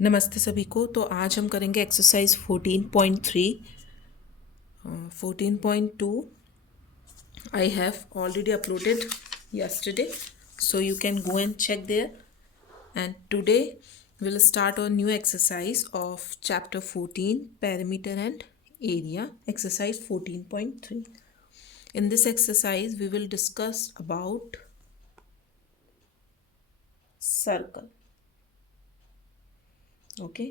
नमस्ते सभी को। तो आज हम करेंगे exercise 14.3। 14.2 I have already uploaded yesterday, so you can go and check there. And today we'll start a new exercise of chapter 14, perimeter and area, exercise 14.3. In this exercise we will discuss about circle. Okay,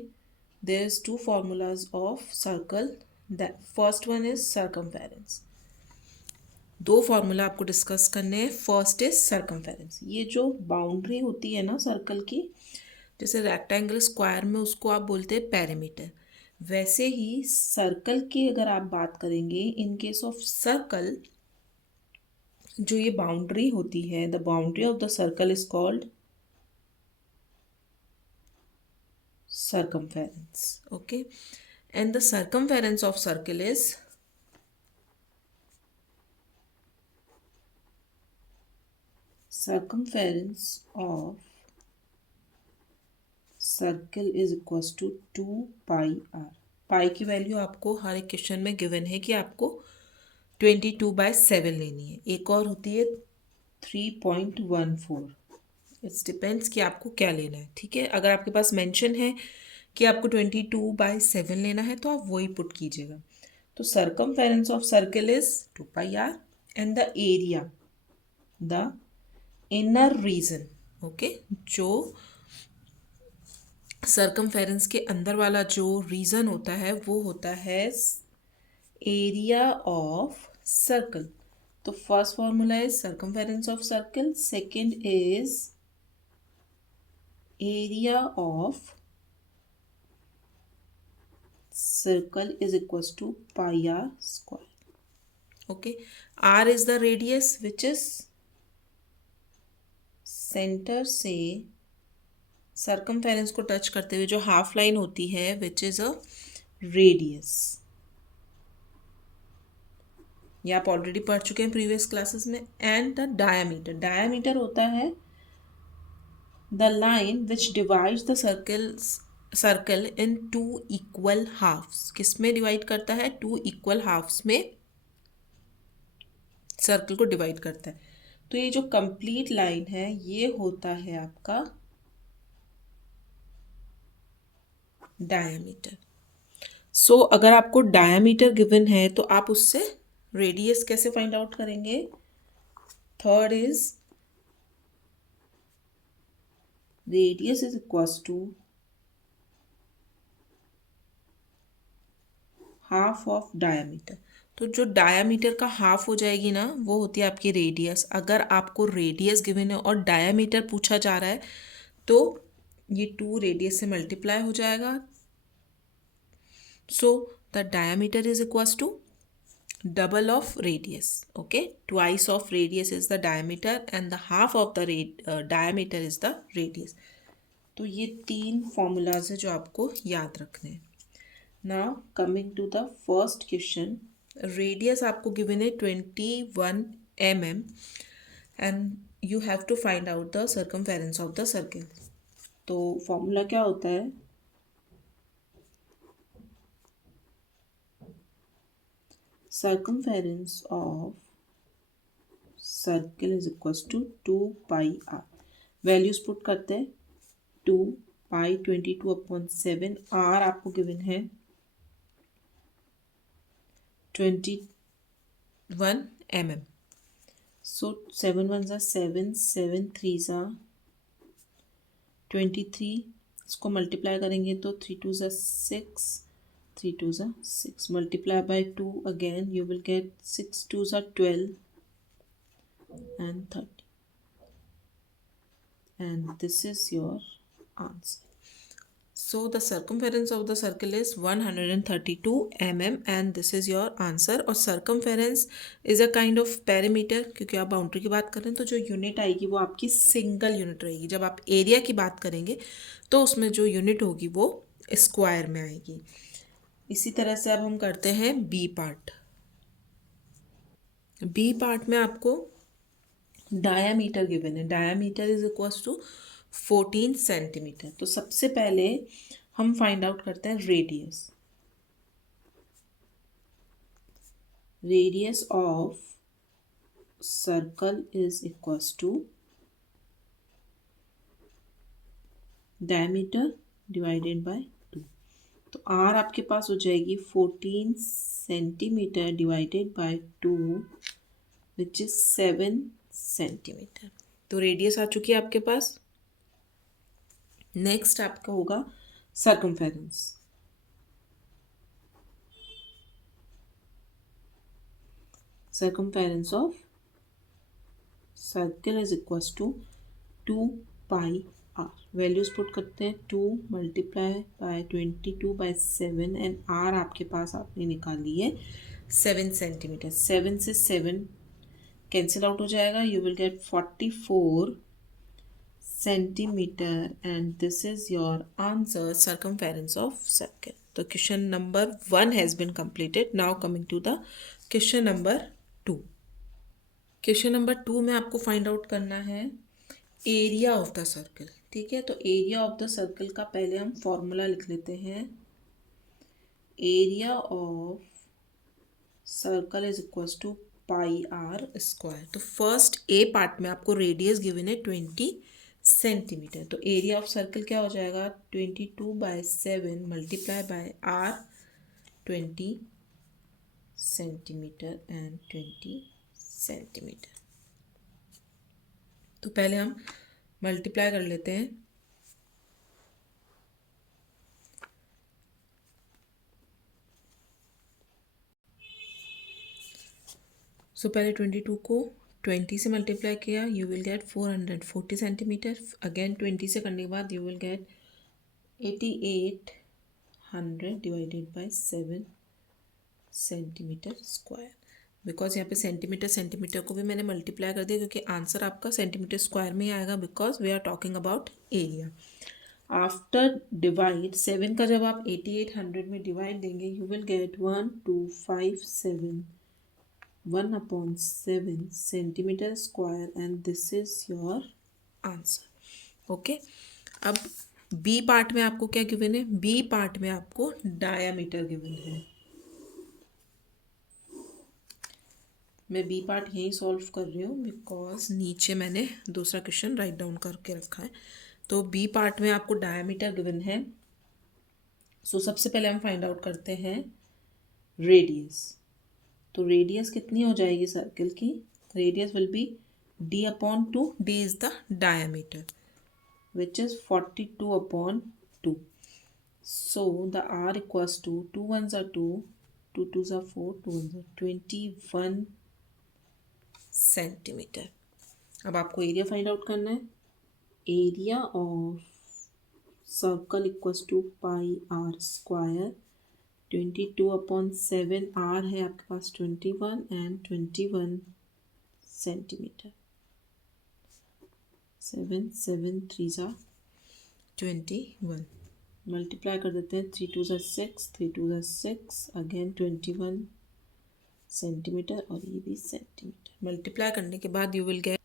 there's two formulas of circle. The first one is circumference. दो formula आपको discuss करने हैं। First is circumference. ये जो boundary होती है ना circle की, जैसे रेक्टेंगल स्क्वायर में उसको आप बोलते हैं पेरीमीटर, वैसे ही सर्कल की अगर आप बात करेंगे, इन केस ऑफ सर्कल जो ये बाउंड्री होती है, the boundary of the circle is called circumference. Okay, and the circumference of circle is equals to 2 pi r. पाई की वैल्यू आपको हर एक क्वेश्चन में गिवन है कि आपको 22/7 लेनी है। एक और होती है 3.14। इट्स डिपेंड्स कि आपको क्या लेना है। ठीक है, अगर आपके पास मेंशन है कि आपको 22/7 लेना है तो आप वही पुट कीजिएगा। तो circumference of circle is 2 pi r and the area, the inner region. Okay, जो सर्कमफेरेंस के अंदर वाला जो रीजन होता है वो होता है एरिया ऑफ सर्कल। तो first formula is circumference of circle, second is area of circle is equals to pi r square. Okay, r is the radius which is centre से सर्कमफेरेंस को टच करते हुए जो हाफ लाइन होती है which is a radius. ये आप already पढ़ चुके हैं प्रीवियस क्लासेस में। एंड द डायामीटर, डायामीटर होता है the line which divides the circle in 2 equal halves. किस में डिवाइड करता है? 2 इक्वल हाफ्स में सर्कल को डिवाइड करता है। तो ये जो कंप्लीट लाइन है ये होता है आपका डायामीटर। सो अगर आपको डायामीटर गिवन है तो आप उससे रेडियस कैसे फाइंड आउट करेंगे? Third is radius is equals to half of diameter. तो जो डायामीटर का हाफ हो जाएगी ना वो होती है आपकी रेडियस। अगर आपको रेडियस गिवन है और डायामीटर पूछा जा रहा है तो ये 2 रेडियस से मल्टीप्लाई हो जाएगा। So the diameter is equals to double of radius. Okay, twice of radius is the diameter and the half of the diameter is the radius. तो ये 3 फॉर्मूलाज है जो आपको याद रखने हैं। Now coming to the first question, radius आपको given है 21 mm and you have to find out the circumference of the circle. तो फॉर्मूला क्या होता है? circumference of circle is equals to 2 pi r. Values put करते हैं। 2 pi 22/7, r आपको given है 21 mm। सो 7 1 ज़ा 7, 7 3 ज़ा 23, इसको मल्टीप्लाई करेंगे तो 3 2 ज़ा 6, 3 2 ज़ा 6, multiply by 2 again, you will get 6 2 ज़ा 12 and 30, and this is your answer. So the circumference of the circle is 132 mm and this is your answer. और circumference is a kind of perimeter, क्योंकि आप boundary की बात कर रहे हैं तो जो यूनिट आएगी वो आपकी सिंगल यूनिट रहेगी। जब आप एरिया की बात करेंगे तो उसमें जो यूनिट होगी वो स्क्वायर में आएगी। इसी तरह से अब हम करते हैं बी पार्ट। बी पार्ट में आपको डायामीटर गिवन है। Diameter is equals to 14 centimetre. तो सबसे पहले हम फाइंड आउट करते हैं radius. Radius of circle is equals to diameter divided by 2। तो आर आपके पास हो जाएगी 14 centimetre divided by 2 which is 7 centimetre. तो रेडियस आ चुकी है आपके पास। नेक्स्ट आपका होगा circumference. Circumference of circle is equals to 2 pi r. Values put करते हैं, 2 मल्टीप्लाई बाय 22/7 एंड आर आपके पास आपने निकाली है 7 सेंटीमीटर। 7 से 7 कैंसिल आउट हो जाएगा, you will get 44 centimetre and this is your answer, circumference of circle. तो question number 1 has been completed. Now coming to the question number 2। Question number 2 में आपको फाइंड आउट करना है एरिया ऑफ द सर्कल। ठीक है, तो area of the circle का पहले हम फॉर्मूला लिख लेते हैं। Area of circle is equals to pi r square. तो फर्स्ट ए पार्ट में आपको रेडियस गिवन है 20 सेंटीमीटर। तो एरिया ऑफ सर्कल क्या हो जाएगा, 22/7 multiply by r 20 centimetre and 20 centimetre. तो पहले हम मल्टीप्लाई कर लेते हैं। सो पहले 22 को 20 से मल्टीप्लाई किया, you will gate 440 centimetre. Again 20 से करने के बाद you will gate 8800 divided by 7 centimetre square. Because यहाँ पे सेंटीमीटर सेंटीमीटर को भी मैंने मल्टीप्लाई कर दिया क्योंकि आंसर आपका सेंटीमीटर स्क्वायर में ही आएगा, because we are talking about area. After divide 7 का जब आप 8800 में डिवाइड देंगे, you will get 1257 1/7 centimetre square and this is your answer. Okay, अब बी पार्ट में आपको क्या गिवन है, बी पार्ट में आपको डायामीटर गिवन है। मैं बी पार्ट यहीं सॉल्व कर रही हूँ बिकॉज नीचे मैंने दूसरा क्वेश्चन राइट डाउन करके रखा है। तो बी पार्ट में आपको डायामीटर गिवन है। सो सबसे पहले हम फाइंड आउट करते हैं रेडियस। तो रेडियस कितनी हो जाएगी सर्कल की, radius will be d/2। d is the diameter which is 42/2। So the r equals to 2 1s are 2, 2 2s are 4, 2 1s are 21 centimetre. अब आपको एरिया फाइंड आउट करना है। Area of circle equals to pi r square. 22/7 r है आपके पास 21 and 21 centimetre. 7 7 3s are 21। Multiply कर देते हैं, 3 2s are 6, 3 2s are 6, again 21 centimetre और ये भी सेंटीमीटर। मल्टीप्लाई करने के बाद you will get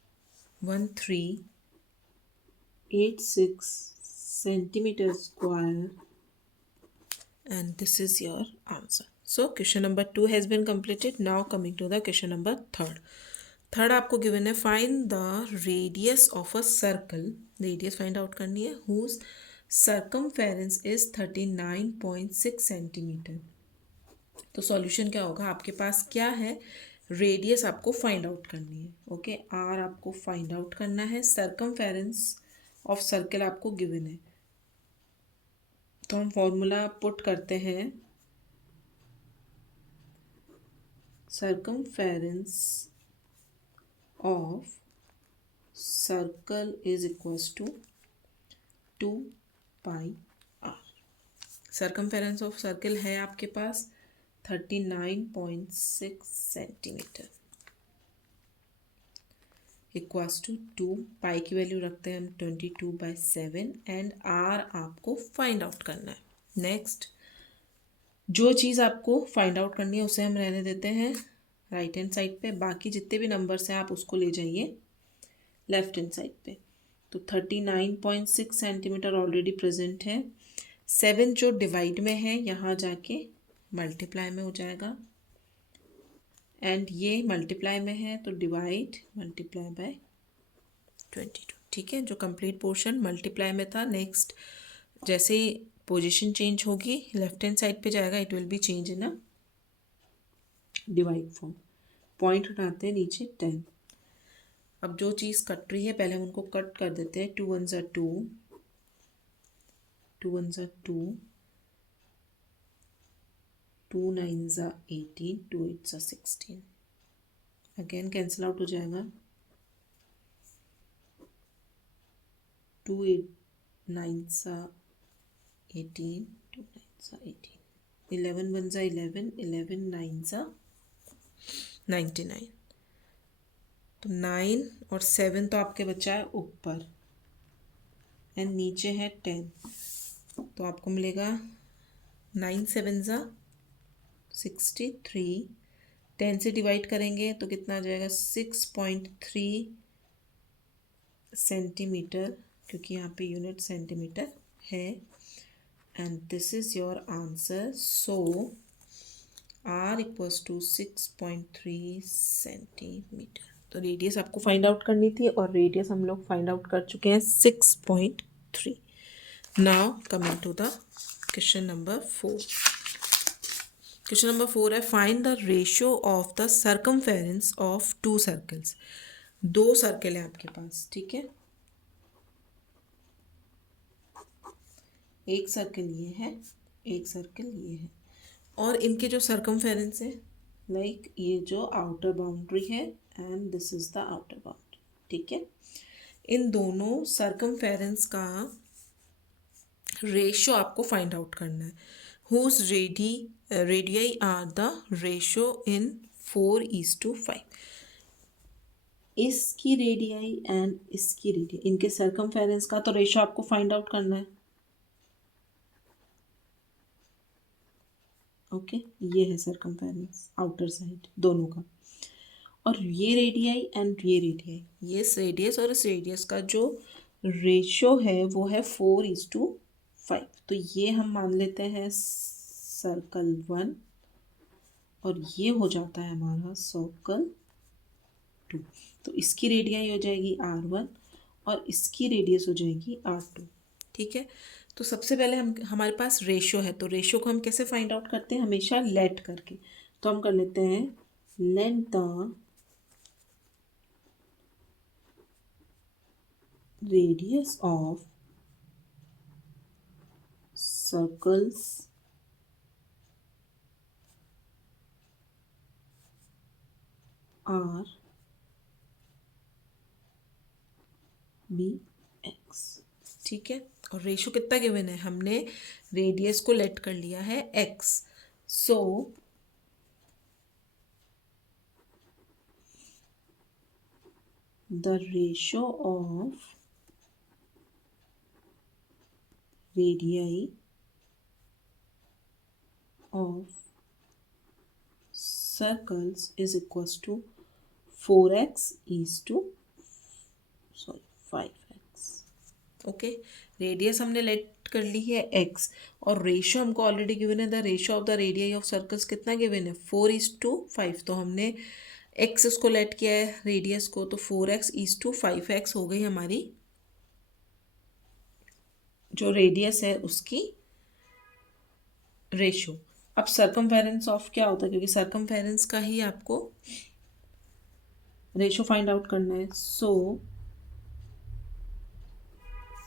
1386 centimetre square and this is your answer. So question number 2 has been completed. Now coming to the question number 3rd. Third आपको given है find the radius of a circle. Radius find out करनी है whose circumference is 39.6 centimetre. तो solution क्या होगा, आपके पास क्या है, रेडियस आपको फाइंड आउट करनी है। ओके, आर आपको फाइंड आउट करना है, सर्कमफेरेंस ऑफ सर्कल आपको गिवन है। तो हम फॉर्मूला पुट करते हैं, circumference of circle is equals to 2 pi r. Circumference of circle है आपके पास 39.6 सेंटीमीटर इक्वल्स टू 2 पाई की वैल्यू रखते हैं हम 22/7 एंड आर आपको फाइंड आउट करना है। नेक्स्ट जो चीज़ आपको फाइंड आउट करनी है उसे हम रहने देते हैं राइट हैंड साइड पे, बाकी जितने भी नंबर्स हैं आप उसको ले जाइए लेफ्ट हैंड साइड पे। तो 39.6 सेंटीमीटर ऑलरेडी प्रेजेंट है। 7 जो डिवाइड में है यहाँ जाके मल्टीप्लाई में हो जाएगा, एंड ये मल्टीप्लाई में है तो डिवाइड मल्टीप्लाई बाय 22। ठीक है, जो कंप्लीट पोर्शन मल्टीप्लाई में था, नेक्स्ट जैसे ही पोजीशन चेंज होगी लेफ्ट हैंड साइड पे जाएगा, it will be change in a divide form. Point हटाते हैं नीचे 10। अब जो चीज़ कट रही है पहले हम उनको कट कर देते हैं। 2 1 2, 2 1 2, 2 9 18, 2 8 16। अगेन कैंसिल आउट हो जाएगा। 2 8 9 18, 2 9 18, 11 1 11, 11 9 99। तो 9 और 7 तो आपके बचा है ऊपर एंड नीचे है 10, तो आपको मिलेगा 9 7 63। 10 से डिवाइड करेंगे तो कितना आ जाएगा 6.3 सेंटीमीटर, क्योंकि यहाँ पे यूनिट सेंटीमीटर है। And this is your answer. So R equals to 6.3 centimetre. तो रेडियस आपको फाइंड आउट करनी थी और रेडियस हम लोग फाइंड आउट कर चुके हैं 6.3। Now coming to the question number 4। Question number 4 है find the ratio of the circumference of 2 circles. 2 circle है आपके पास, ठीक है। एक सर्कल ये है, एक सर्कल ये है, और इनके जो सर्कमफेरेंस है, लाइक ये जो आउटर बाउंड्री है and this is the outer boundary, ठीक है। इन दोनों सर्कमफेरेंस का रेशियो आपको फाइंड आउट करना है। Whose radii are the ratio in 4:5। इसकी रेडियाई एंड इसकी रेडियाई, इनके सर्कमफेरेंस का तो रेशियो आपको फाइंड आउट करना है। ओके, ये है सर्कमफेरेंस आउटर साइड दोनों का, और ये रेडियाई एंड ये रेडियाई, ये इस रेडियस और इस रेडियस का जो रेशियो है वो है 4:5। तो ये हम मान लेते हैं सर्कल 1 और ये हो जाता है हमारा सर्कल 2। तो इसकी रेडियाई हो जाएगी R1 और इसकी रेडियस हो जाएगी R2, ठीक है। तो सबसे पहले हमारे पास रेशियो है, तो रेशियो को हम कैसे फाइंड आउट करते हैं, हमेशा लेट करके। तो हम कर लेते हैं let the radius of circles are be x, ठीक है। और रेशियो कितना गिवन है, हमने रेडियस को लेट कर लिया है x। So the ratio of radii of circles is equals to 4x is to 5x। Okay, radius हमने लेट कर ली है x और रेशियो हमको ऑलरेडी गिवन है, the ratio of the radii of circles कितना गिवन है 4:5। तो हमने x इसको लेट किया है रेडियस को, तो 4x is to 5x हो गई हमारी जो रेडियस है उसकी रेशियो। अब सर्कमफेरेंस ऑफ क्या होता है, क्योंकि सर्कमफेरेंस का ही आपको रेशियो फाइंड आउट करना है। सो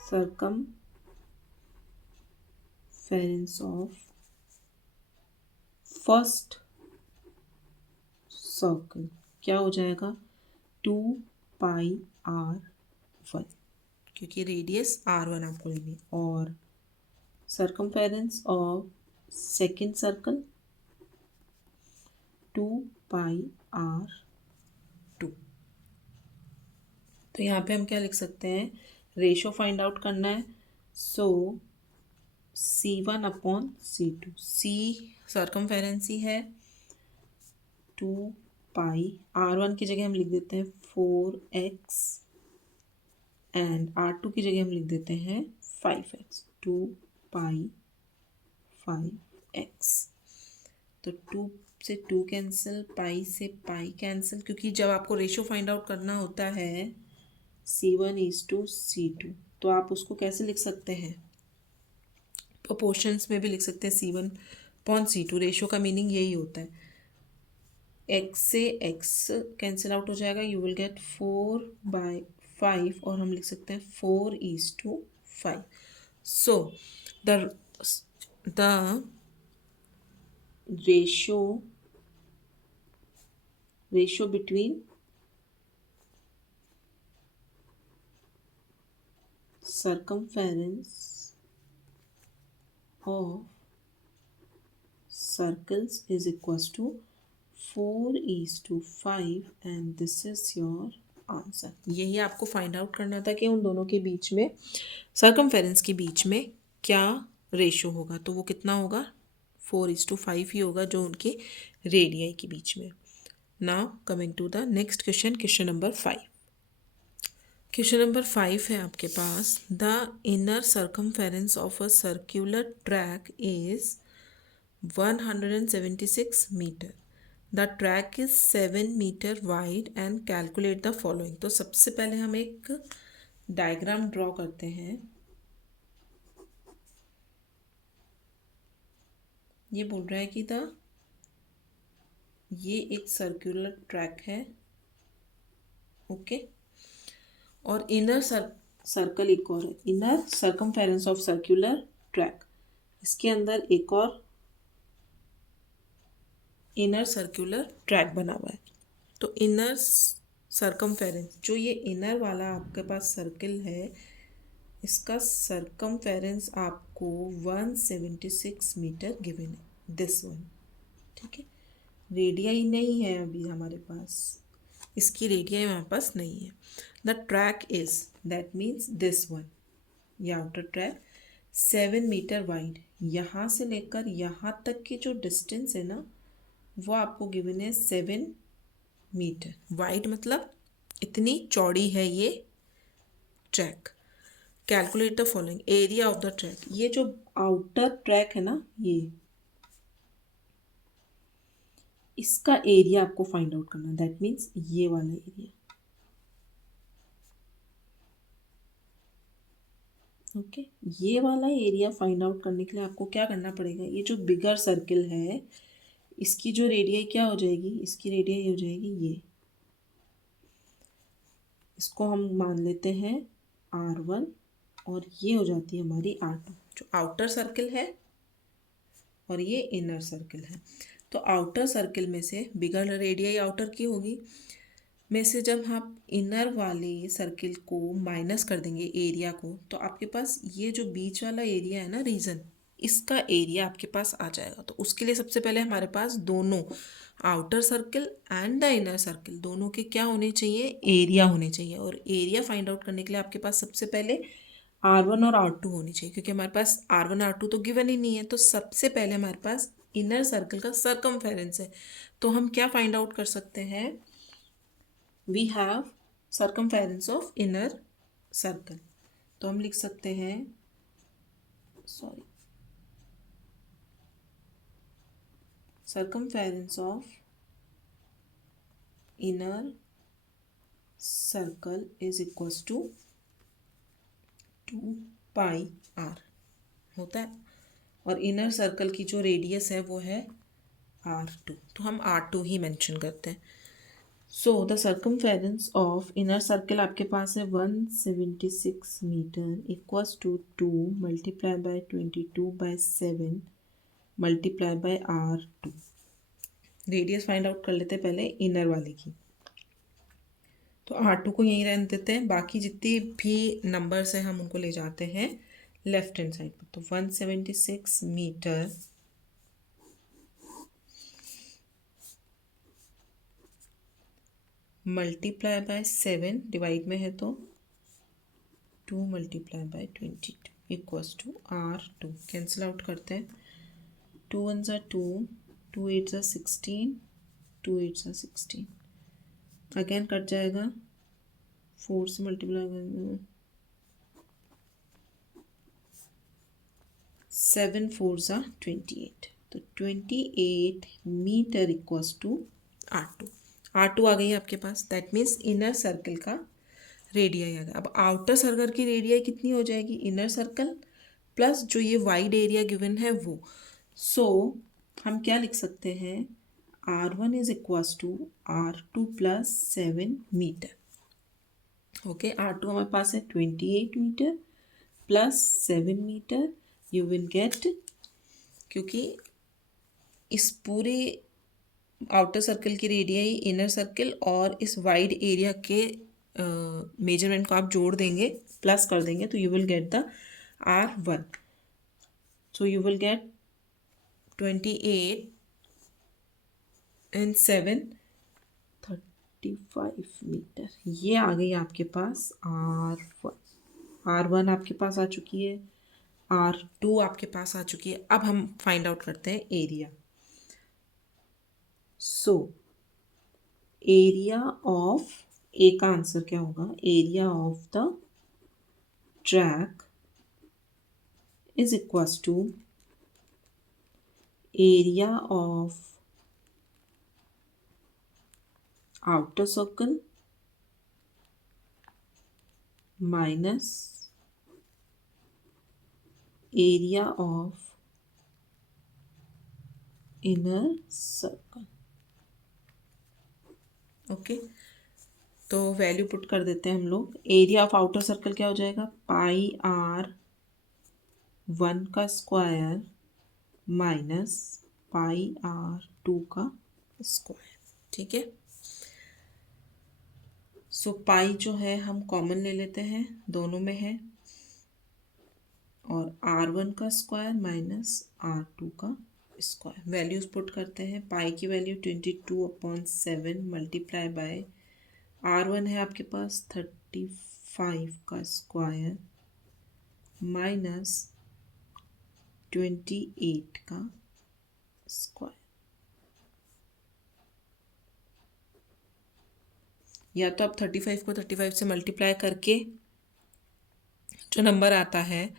सर्कमफेरेंस ऑफ फर्स्ट सर्कल क्या हो जाएगा 2πr1, क्योंकि रेडियस r1 आपको लेनी है, और circumference of second circle 2πr2। तो यहाँ पे हम क्या लिख सकते हैं, रेशियो फाइंड आउट करना है। सो C1/C2, C सर्कमफेरेंस ही है, 2π, R1 की जगह हम लिख देते हैं 4x एंड R2 की जगह हम लिख देते हैं 5x, 2 पाई 5x। तो 2 से 2 कैंसिल, पाई से पाई कैंसिल, क्योंकि जब आपको रेशो फाइंड आउट करना होता है C1:C2, तो आप उसको कैसे लिख सकते हैं, प्रोपोर्शंस में भी लिख सकते हैं C1/C2। रेशो का मीनिंग यही होता है। x से x कैंसिल आउट हो जाएगा, यू विल गेट 4/5, और हम लिख सकते हैं 4:5। So the ratio between circumference of circles is equals to 4:5, and this is your answer. यही आपको फाइंड आउट करना था कि उन दोनों के बीच में, सर्कमफेरेंस के बीच में क्या रेशो होगा। तो वो कितना होगा, 4:5 ही होगा, जो उनके रेडियाई के बीच में। Now coming to the next question, question number 5। Question number 5 है आपके पास, the inner circumference of a circular track is 176 metre. The track is 7 metre wide and calculate the following. तो सबसे पहले हम एक डायग्राम ड्रॉ करते हैं। ये बोल रहा है कि ये एक सर्कुलर ट्रैक है, ओके, और इनर सर्कल एक और है, inner circumference of circular track. इसके अंदर एक और इनर सर्कुलर ट्रैक बना हुआ है। तो इनर सर्कमफेरेंस, जो ये इनर वाला आपके पास सर्कल है, इसका सर्कमफेरेंस आपको 176 मीटर गिवन है, दिस वन, ठीक है। रेडियाई नहीं है अभी हमारे पास, इसकी रेडियाई हमारे पास नहीं है। The track is, that means this one, ये आउटर ट्रैक 7 मीटर वाइड। यहाँ से लेकर यहाँ तक की जो डिस्टेंस है ना, वो आपको गिवन है 7 मीटर वाइड, मतलब इतनी चौड़ी है ये track. Calculate the following area of the track. ये जो आउटर ट्रैक है ना, ये इसका एरिया आपको फाइंड आउट करना है, दैट मीन्स ये वाला एरिया, ओके। ये वाला एरिया फाइंड आउट करने के लिए आपको क्या करना पड़ेगा, ये जो बिगर सर्किल है, इसकी जो रेडियाई क्या हो जाएगी, इसकी रेडियाई हो जाएगी ये, इसको हम मान लेते हैं R1, और ये हो जाती है हमारी R2, जो आउटर सर्किल है और ये इनर सर्किल है। तो आउटर सर्किल में से बिगर रेडियाई आउटर की होगी, में से जब हम इनर वाले सर्किल को माइनस कर देंगे एरिया को, तो आपके पास ये जो बीच वाला एरिया है ना, रीजन, इसका एरिया आपके पास आ जाएगा। तो उसके लिए सबसे पहले हमारे पास दोनों outer circle and the inner circle दोनों के क्या होने चाहिए, एरिया होने चाहिए। और एरिया फाइंड आउट करने के लिए आपके पास सबसे पहले R1 और R2 होनी चाहिए, क्योंकि हमारे पास R1 R2 तो गिवन ही नहीं है। तो सबसे पहले हमारे पास इनर सर्कल का सर्कमफेरेंस है, तो हम क्या फाइंड आउट कर सकते हैं, we have circumference of inner circle. तो हम लिख सकते हैं, sorry, circumference of inner circle is equals to 2 pi r होता है, और इनर सर्कल की जो रेडियस है वो है R2, तो हम R2 ही मेंशन करते हैं। So the circumference of inner circle आपके पास है 176 metre equals to 2 multiply by 22/7 multiply by R2। Radius find out कर लेते हैं पहले इनर वाले की। तो R2 को यहीं रहने देते हैं, बाकी जितनी भी नंबर्स हैं हम उनको ले जाते हैं लेफ्ट हैंड साइड पर। तो 176 मीटर मल्टीप्लाई बाय 7, डिवाइड में है तो 2 multiply by 22 equals to R2। Cancel out करते हैं, 2 1 ज़ा 2, 2 8 ज़ा 16, 2 8 ज़ा 16, अगेन कट जाएगा, 4 से मल्टीप्लाई करेंगे 7 4 ज़ा 28, तो 28 metre equals to R2। R2 आ गई है आपके पास, दैट मीन्स इनर सर्कल का रेडियाई आ गया। अब आउटर सर्कल की रेडियाई कितनी हो जाएगी, इनर सर्कल प्लस जो ये वाइड एरिया गिवन है वो। सो हम क्या लिख सकते हैं, R1 is equals to R2 plus 7 metre. Okay, R2 हमारे पास है 28 metre plus 7 metre, you will get, क्योंकि इस पूरे आउटर सर्कल की रेडियाई इनर सर्कल और इस वाइड एरिया के मेजरमेंट को आप जोड़ देंगे, प्लस कर देंगे, तो you will get the R1। So you will get 28 and 7 35 metre. ये आ गई आपके पास R1। R1 आपके पास आ चुकी है, R2 आपके पास आ चुकी है। अब हम फाइंड आउट करते हैं area. So area of, A का आंसर क्या होगा, area of the track is equals to area of outer circle minus area of inner circle. Okay, तो वैल्यू पुट कर देते हैं हम लोग। एरिया ऑफ आउटर सर्कल क्या हो जाएगा, पाई R1 का स्क्वायर माइनस पाई R2 का स्क्वायर। ठीक है, सो पाई जो है हम कॉमन ले लेते हैं, दोनों में है, और R1 का स्क्वायर माइनस R2 का स्क्वायर। वैल्यूज पुट करते हैं। पाई की वैल्यू 22/7 मल्टीप्लाई बाय R1 है आपके पास 35 का स्क्वायर माइनस 28 का स्क्वायर। या तो आप 35 को 35 से मल्टीप्लाई करके जो नंबर आता है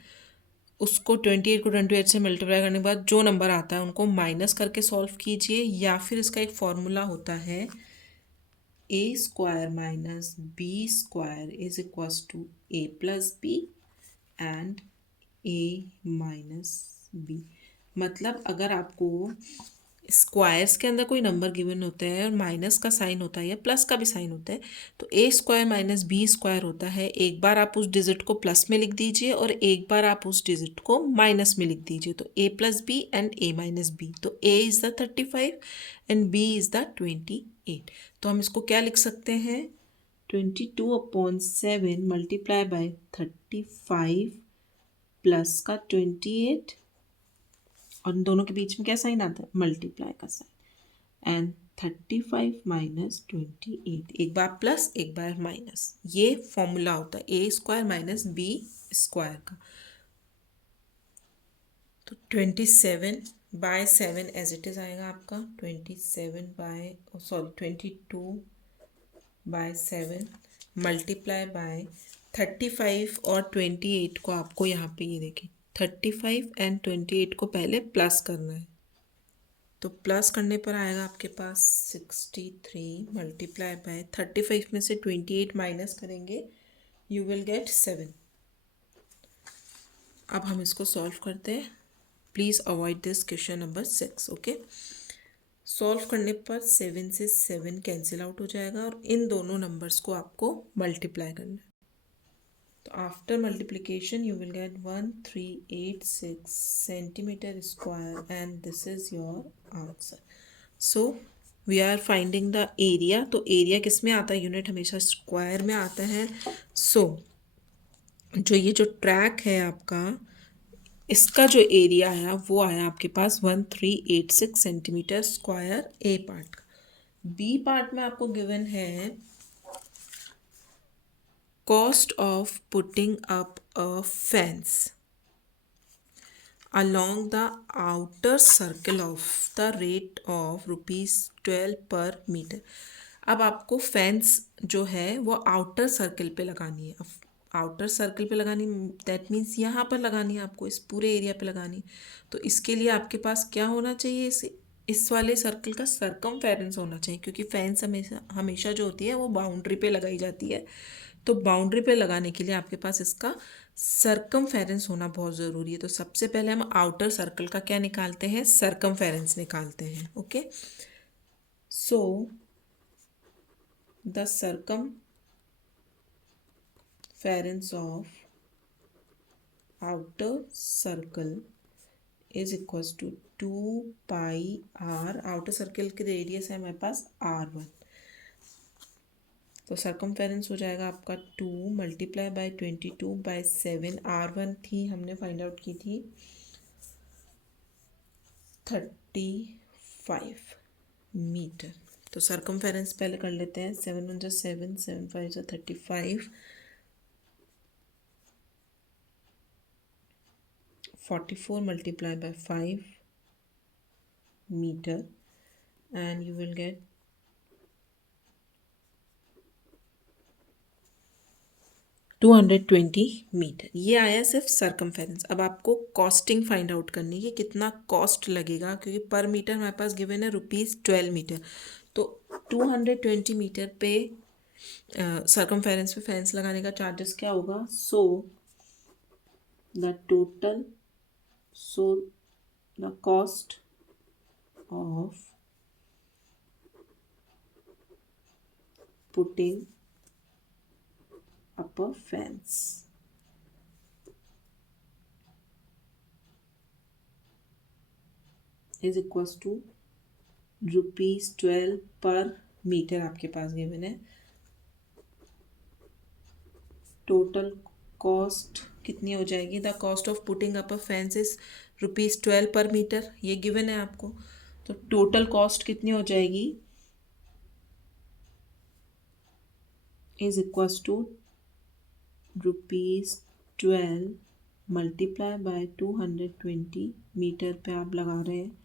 उसको 28 को 28 से मल्टीप्लाई करने के बाद जो नंबर आता है उनको माइनस करके सॉल्व कीजिए, या फिर इसका एक फॉर्मूला होता है A square minus B square is equals to A plus B and A minus B. मतलब अगर आपको स्क्वायर्स के अंदर कोई नंबर गिवन होते हैं और माइनस का साइन होता है या प्लस का भी साइन होता है, तो ए स्क्वायर माइनस बी स्क्वायर होता है। एक बार आप उस डिजिट को प्लस में लिख दीजिए और एक बार आप उस डिजिट को माइनस में लिख दीजिए, तो A plus B and A minus B. तो A is the 35 and B is the 28। तो हम इसको क्या लिख सकते हैं, 22/7 मल्टीप्लाई बाय 35 प्लस का 28, और इन दोनों के बीच में क्या साइन आता है, मल्टीप्लाई का साइन, एंड 35 माइनस 28, एक बार प्लस एक बार माइनस। ये फॉर्मूला होता है A square minus B square का। तो 27/7 एज इट इज़ आएगा आपका 22/7 मल्टीप्लाई बाय 35 और 28 को आपको यहाँ पे ये देखिए 35 एंड 28 को पहले प्लस करना है, तो प्लस करने पर आएगा आपके पास 63 मल्टीप्लाई बाय 35 में से 28 माइनस करेंगे, यू विल गेट 7। अब हम इसको सॉल्व करते हैं। Please avoid this question number 6। Okay, solve करने पर 7 से 7 कैंसिल आउट हो जाएगा और इन दोनों नंबर्स को आपको मल्टीप्लाई करना है। तो after multiplication you will get 1386 centimetre square and this is your answer. So we are finding the area. तो एरिया किस में आता है, यूनिट हमेशा स्क्वायर में आता है। सो जो ये जो ट्रैक है आपका, इसका जो एरिया आया वो आया आपके पास 1386 सेंटीमीटर स्क्वायर ए पार्ट का। बी पार्ट में आपको गिवन है cost of putting up a fence along the outer circle of the rate of ₹12 per meter। अब आपको फेंस जो है वो आउटर सर्कल पे लगानी है। अब आउटर सर्कल पे लगानी, दैट मीन्स यहाँ पर लगानी है आपको, इस पूरे एरिया पे लगानी। तो इसके लिए आपके पास क्या होना चाहिए, इस वाले सर्कल का सरकमफेरेंस होना चाहिए, क्योंकि फेंस हमेशा हमेशा जो होती है वो बाउंड्री पे लगाई जाती है। तो बाउंड्री पे लगाने के लिए आपके पास इसका सरकमफेरेंस होना बहुत ज़रूरी है। तो सबसे पहले हम आउटर सर्कल का क्या निकालते हैं, सरकमफेरेंस निकालते हैं। Okay, so the circumference of outer circle is equals to 2 pi r। Outer circle की रेडियस है हमारे पास r1, तो सरकमफेरेंस हो जाएगा आपका 2 मल्टीप्लाई बाय 22/7। r1 थी, हमने फाइंड आउट की थी 35 मीटर। तो सरकमफेरेंस पहले कर लेते हैं, 7 1 7, 7 5 35, 44 multiplied by 5 meter, and you will get 220 metre. ये आया सिर्फ सरकमफेरेंस। अब आपको कॉस्टिंग फाइंड आउट करनी है, कितना कॉस्ट लगेगा, क्योंकि पर मीटर हमारे पास गिवन है ₹12 मीटर। तो 220 मीटर पे सरकमफेरेंस पे फेंस लगाने का चार्जेस क्या होगा। So the cost of putting up a fence is equals to ₹12 पर मीटर आपके पास गिवन है। टोटल कॉस्ट कितनी हो जाएगी, the cost of putting up a fence is ₹12 पर मीटर, ये गिवन है आपको। तो टोटल कॉस्ट कितनी हो जाएगी, is equals to ₹12 multiply by 220 metre पे आप लगा रहे हैं,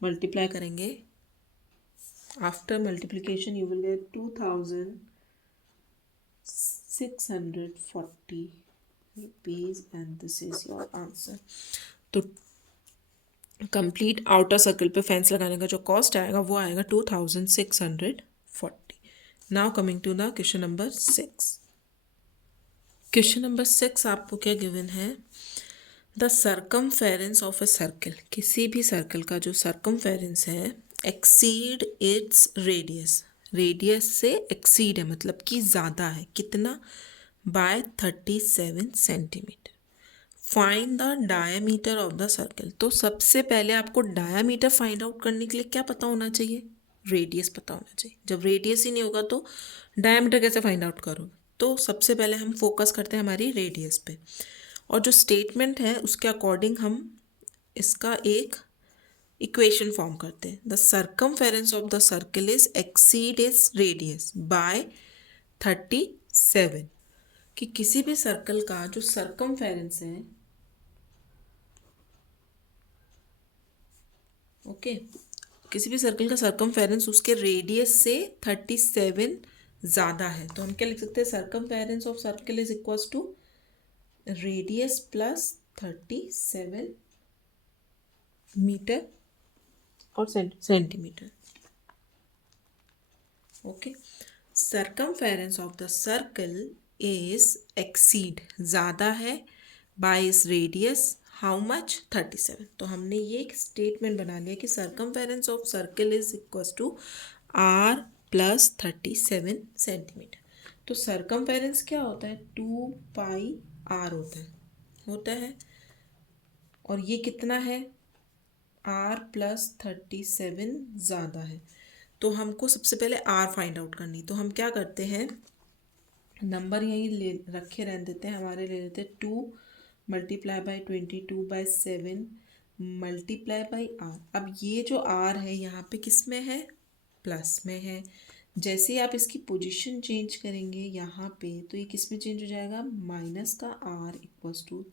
मल्टीप्लाई करेंगे, after multiplication you will get 2640 rupees and this is your answer। तो कंप्लीट आउटर सर्कल पे फेंस लगाने का जो कॉस्ट आएगा वो आएगा 2640। Now coming to the question number 6। Question number 6 आपको क्या गिवन है, the circumference of a circle, किसी भी सर्कल का जो सरकमफेरेंस है एक्सीड इट्स रेडियस, रेडियस से एक्सीड है मतलब कि ज़्यादा है, कितना, बाय 37 सेंटीमीटर। Find the diameter of the circle. तो सबसे पहले आपको डायामीटर फाइंड आउट करने के लिए क्या पता होना चाहिए, रेडियस पता होना चाहिए। जब रेडियस ही नहीं होगा तो डायामीटर कैसे फाइंड आउट करोगे। तो सबसे पहले हम फोकस करते हैं हमारी रेडियस पे, और जो स्टेटमेंट है उसके अकॉर्डिंग हम इसका एक इक्वेशन फॉर्म करते हैं। The circumference of the circle is exceed is radius by 37, कि किसी भी सर्कल का जो सरकमफेरेंस है, ओके, किसी भी सर्कल का सरकमफेरेंस उसके रेडियस से 37 ज़्यादा है। तो हम क्या लिख सकते हैं, circumference of circle is equals to radius plus 37 metre और centimetre. Okay, circumference of the circle is exceed, ज़्यादा है, बाय इस रेडियस हाउ मच 37। तो हमने ये एक स्टेटमेंट बना लिया कि circumference of circle is equals to r plus 37 centimetre. तो सरकमफेरेंस क्या होता है, 2πr होता है, और ये कितना है, r प्लस 37 ज़्यादा है। तो हमको सबसे पहले r फाइंड आउट करनी। तो हम क्या करते हैं, नंबर यहीं ले रखे रहने देते हैं, हमारे ले लेते हैं 2 multiply by 22/7 multiply bye r। अब ये जो r है यहाँ पे किस में है, प्लस में है। जैसे ही आप इसकी पोजीशन चेंज करेंगे यहाँ पे, तो ये किस में चेंज हो जाएगा, माइनस का r इक्वल्स टू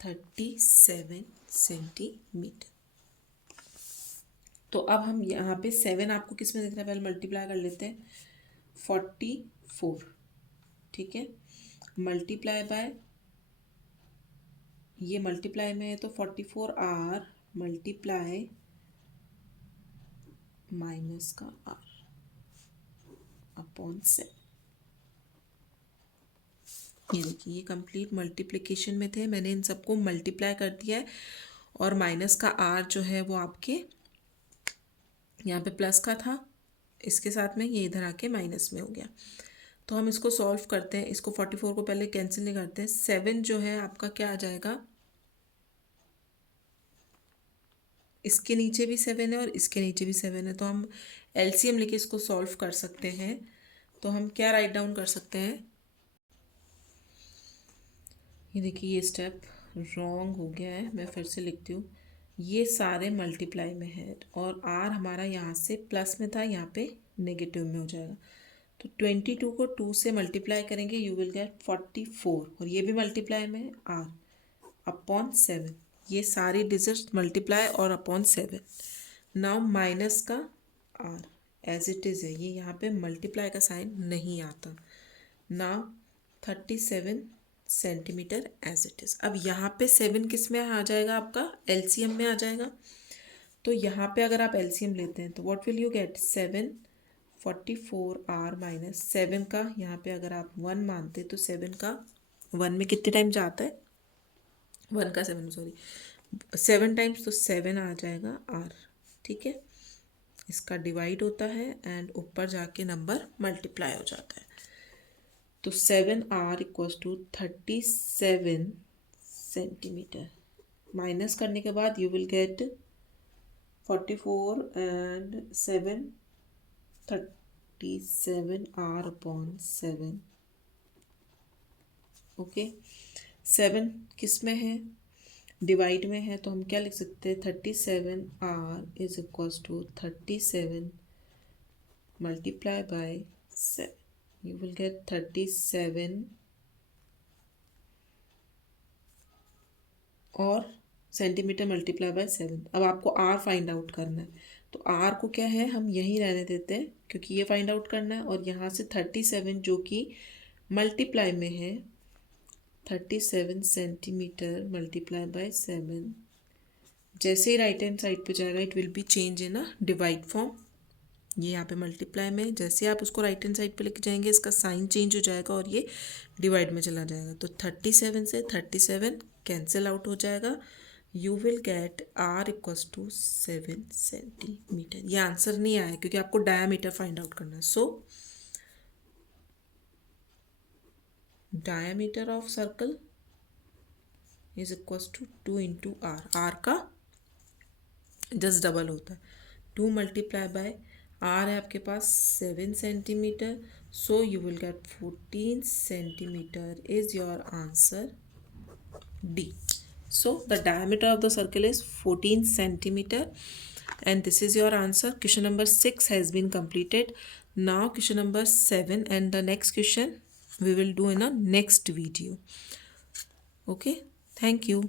37 सेंटीमीटर। तो अब हम यहाँ पे 7 आपको किस में दिख रहा है, पहले मल्टीप्लाई कर लेते हैं, 44, ठीक है। मल्टीप्लाई बाय, ये मल्टीप्लाई में है तो 44r मल्टीप्लाई माइनस का r अपॉन 7। ये देखिए ये कंप्लीट मल्टीप्लिकेशन में थे, मैंने इन सबको मल्टीप्लाई कर दिया है और माइनस का r जो है वो आपके यहाँ पे प्लस का था, इसके साथ में ये इधर आके माइनस में हो गया। तो हम इसको सॉल्व करते हैं, इसको 44 को पहले कैंसिल नहीं करते हैं। 7 जो है आपका क्या आ जाएगा, इसके नीचे भी 7 है और इसके नीचे भी 7 है, तो हम एलसीएम लेके इसको सॉल्व कर सकते हैं। तो हम क्या राइट डाउन कर सकते हैं, ये देखिए ये स्टेप रॉन्ग हो गया है, मैं फिर से लिखती हूँ। ये सारे मल्टीप्लाई में है और आर हमारा यहाँ से प्लस में था, यहाँ पे नेगेटिव में हो जाएगा। तो 22 को 2 से मल्टीप्लाई करेंगे, यू विल गेट 44, और ये भी मल्टीप्लाई में है आर अपॉन 7। ये सारी डिजिट्स मल्टीप्लाई और अपॉन 7। नाउ माइनस का आर एज इट इज़ है, ये यहाँ पे मल्टीप्लाई का साइन नहीं आता। Now 37 centimetre as it is. अब यहाँ पे 7 किस में आ जाएगा, आपका एलसीएम में आ जाएगा। तो यहाँ पे अगर आप एलसीएम लेते हैं तो what will you get, 7 44r minus 7 का यहाँ पे अगर आप 1 मानते तो 7 का 1 में कितने टाइम जाता है, 1 का 7 सॉरी 7 टाइम्स, तो 7 आ जाएगा r। ठीक है, इसका डिवाइड होता है एंड ऊपर जाके नंबर मल्टीप्लाई हो जाता है। तो 7r equals to 37 centimetre. Minus करने के बाद you will get 44 and 7 37r upon 7। Okay, 7 किस में है, डिवाइड में है, तो हम क्या लिख सकते हैं, 37r is equals to 37 multiply by 7, you will get 37 और सेंटीमीटर मल्टीप्लाई बाय 7। अब आपको r फाइंड आउट करना है, तो r को क्या है हम यहीं रहने देते हैं क्योंकि ये फाइंड आउट करना है, और यहाँ से 37 जो कि मल्टीप्लाई में है, 37 सेंटीमीटर मल्टीप्लाई बाय 7, जैसे ही राइट हैंड साइड पे जाएगा it will be change in a divide form. ये यहाँ पे मल्टीप्लाई में, जैसे आप उसको राइट हैंड साइड पे लेके जाएंगे इसका साइन चेंज हो जाएगा और ये डिवाइड में चला जाएगा। तो 37 से 37 कैंसिल आउट हो जाएगा, you will get r equals to 7 centimetre. ये आंसर नहीं आया क्योंकि आपको डायामीटर फाइंड आउट करना है। So diameter of circle is equals to 2 into R, R का जस्ट डबल होता है, 2 मल्टीप्लाई बाय आर है आपके पास 7 centimetre, so you will get 14 centimetre is your answer D. So the diameter of the circle is 14 centimeter and this is your answer. Question number 6 has been completed. Now question number 7 and the next question we will do in a next video. Okay, thank you.